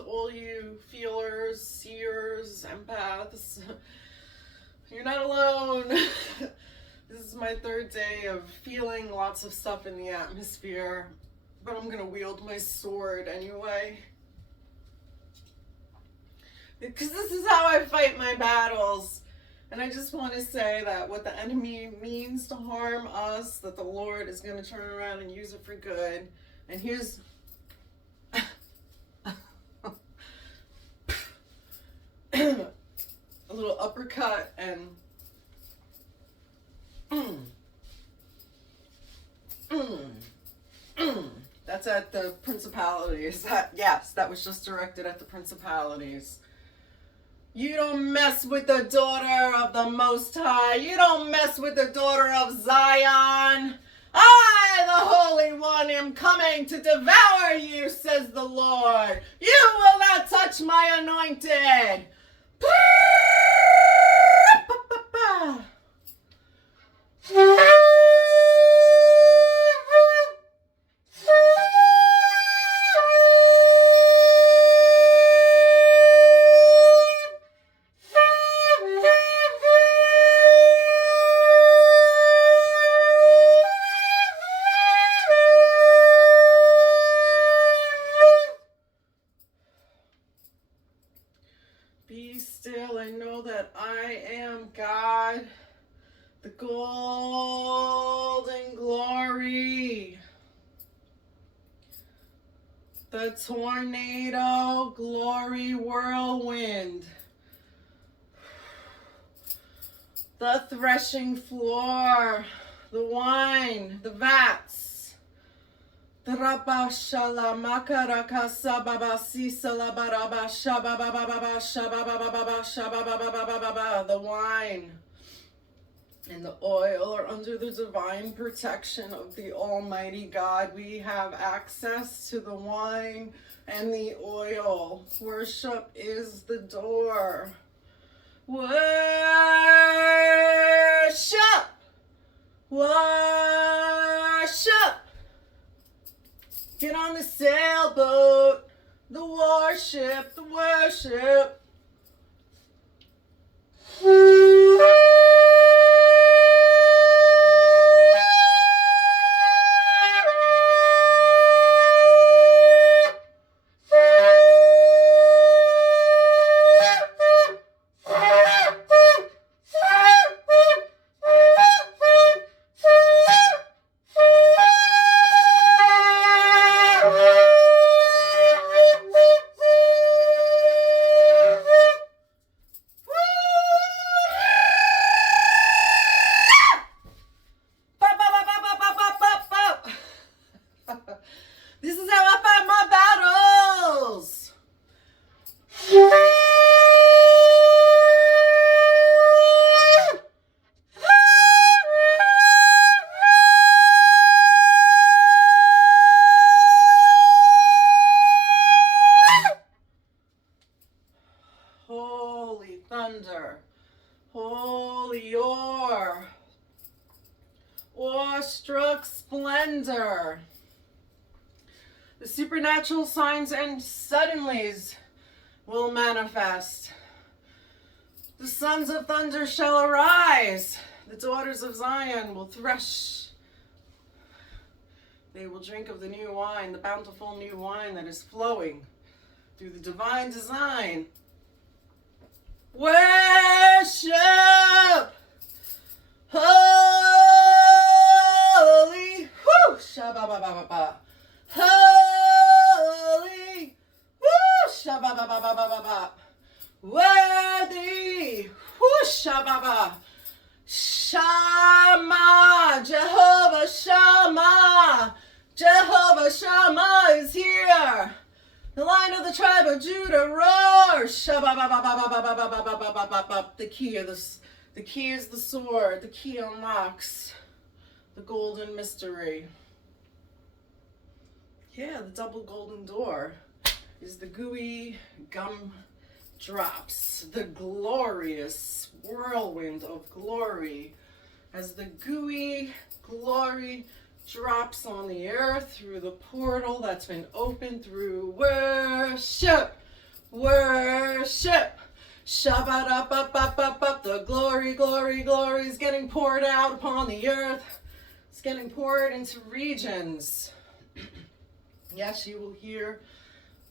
to all you feelers, seers, empaths. You're not alone. This is my third day of feeling lots of stuff in the atmosphere, but I'm gonna wield my sword anyway. Because this is how I fight my battles. And I just want to say that what the enemy means to harm us, that the Lord is going to turn around and use it for good. And here's a little uppercut and that's at the principalities. Yes, that was just directed at the principalities. You don't mess with the daughter of the Most High. You don't mess with the daughter of Zion. I, the Holy One, am coming to devour you, says the Lord. You will not touch my anointed. Be still and know that I am God, the golden glory, the tornado glory whirlwind, the threshing floor, the wine, the vats, the wine and the oil are under the divine protection of the Almighty God. We have access to the wine and the oil. Worship is the door. Worship! Worship! Get on the sailboat, the warship, the worship. This is how I fight my battles. Holy thunder, holy awe-struck splendor. The supernatural signs and suddenlies will manifest. The sons of thunder shall arise. The daughters of Zion will thresh. They will drink of the new wine, the bountiful new wine that is flowing through the divine design. Worship! Holy! Whoo! Shabba-ba-ba-ba-ba. Holy! Woo! Shabba-ba-ba-ba-ba-ba. Worthy! Whoo! Shabba-ba. Shama! Jehovah Shammah! Jehovah Shammah is here! The Lion of the tribe of Judah roars! Shabba-ba-ba-ba-ba-ba-ba-ba-ba-ba-ba-ba. The key is the sword. The key unlocks the golden mystery. Yeah, the double golden door is the gooey gum drops, the glorious whirlwind of glory, as the gooey glory drops on the earth through the portal that's been opened through worship. Worship. Shabbat up, up, up, up, up. The glory, glory, glory is getting poured out upon the earth. It's getting poured into regions. Yes, you will hear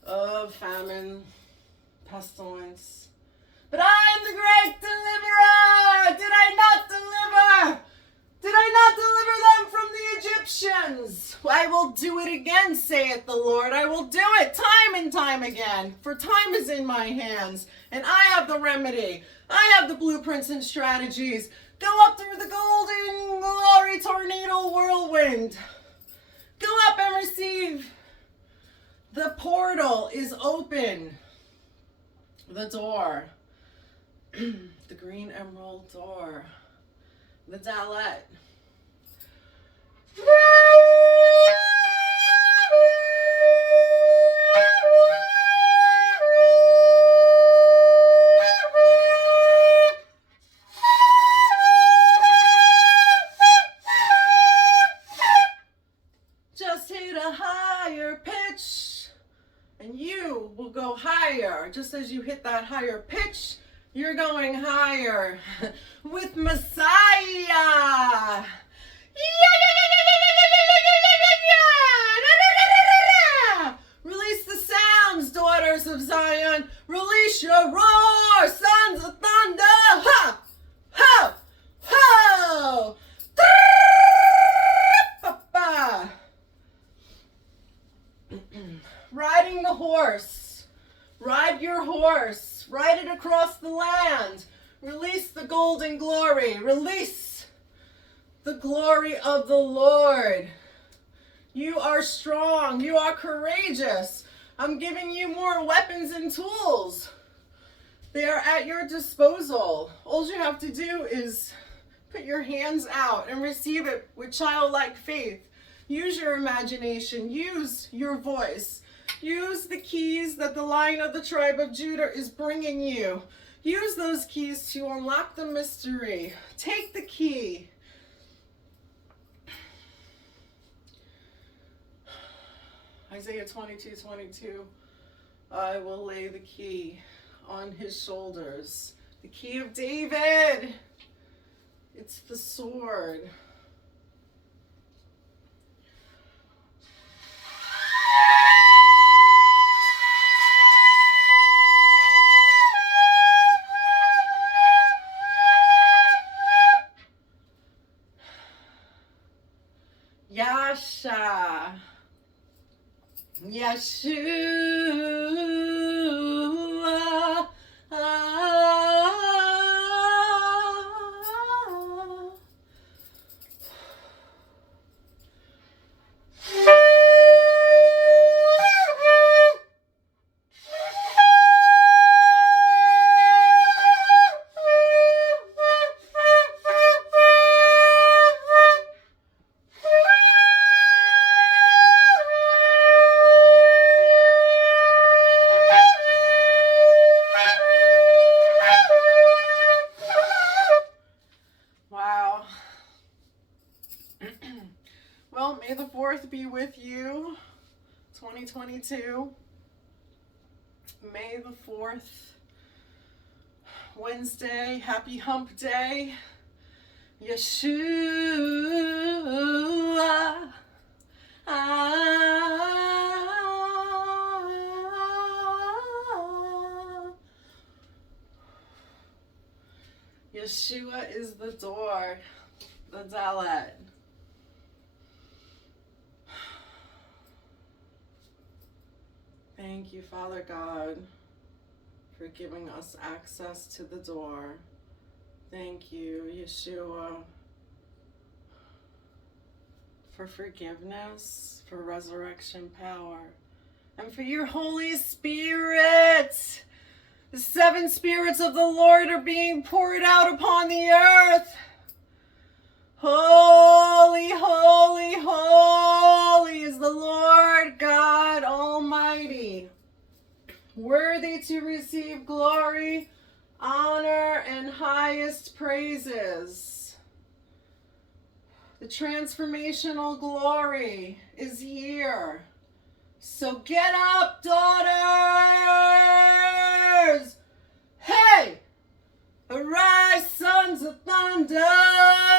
of famine, pestilence. But I am the great deliverer. Did I not deliver? Did I not deliver them from the Egyptians? I will do it again, saith the Lord. I will do it time and time again. For time is in my hands, and I have the remedy. I have the blueprints and strategies. Go up through the golden glory tornado whirlwind. Go up and receive. The portal is open. The door. The green emerald door. The Dalet. Just hit a higher pitch and you will go higher. Just as you hit that higher pitch, you're going higher with Messiah. Release the sounds, daughters of Zion. Release your roar, sons of thunder. Ha! Ho! Ho! Riding the horse. Ride your horse. Ride it across the land. Release the golden glory. Release the glory of the Lord. You are strong. You are courageous. I'm giving you more weapons and tools. They are at your disposal. All you have to do is put your hands out and receive it with childlike faith. Use your imagination. Use your voice. Use the keys that the Lion of the tribe of Judah is bringing you. Use those keys to unlock the mystery. Take the key. Isaiah 22:22. I will lay the key on his shoulders. The key of David. It's the sword. Yasha. Yeshua. Well, may the 4th be with you, 2022. May the 4th, Wednesday, happy hump day. Yeshua. Yeshua is the door, the Dalet. Thank you, Father God, for giving us access to the door. Thank you, Yeshua, for forgiveness, for resurrection power, and for your Holy Spirit. The 7 spirits of the Lord are being poured out upon the earth. Holy, holy, holy is the Lord God Almighty, worthy to receive glory, honor, and highest praises. The transformational glory is here. So get up, daughter! up.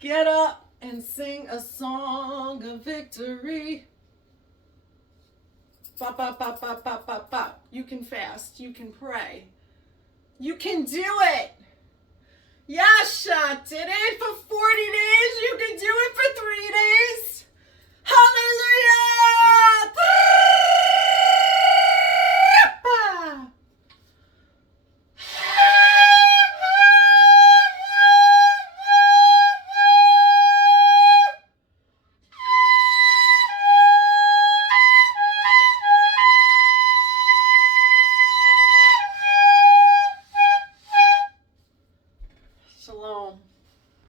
Get up and sing a song of victory. Ba, ba, ba, ba, ba, ba, ba. You can fast. You can pray. You can do it. Yasha did it for 40 days.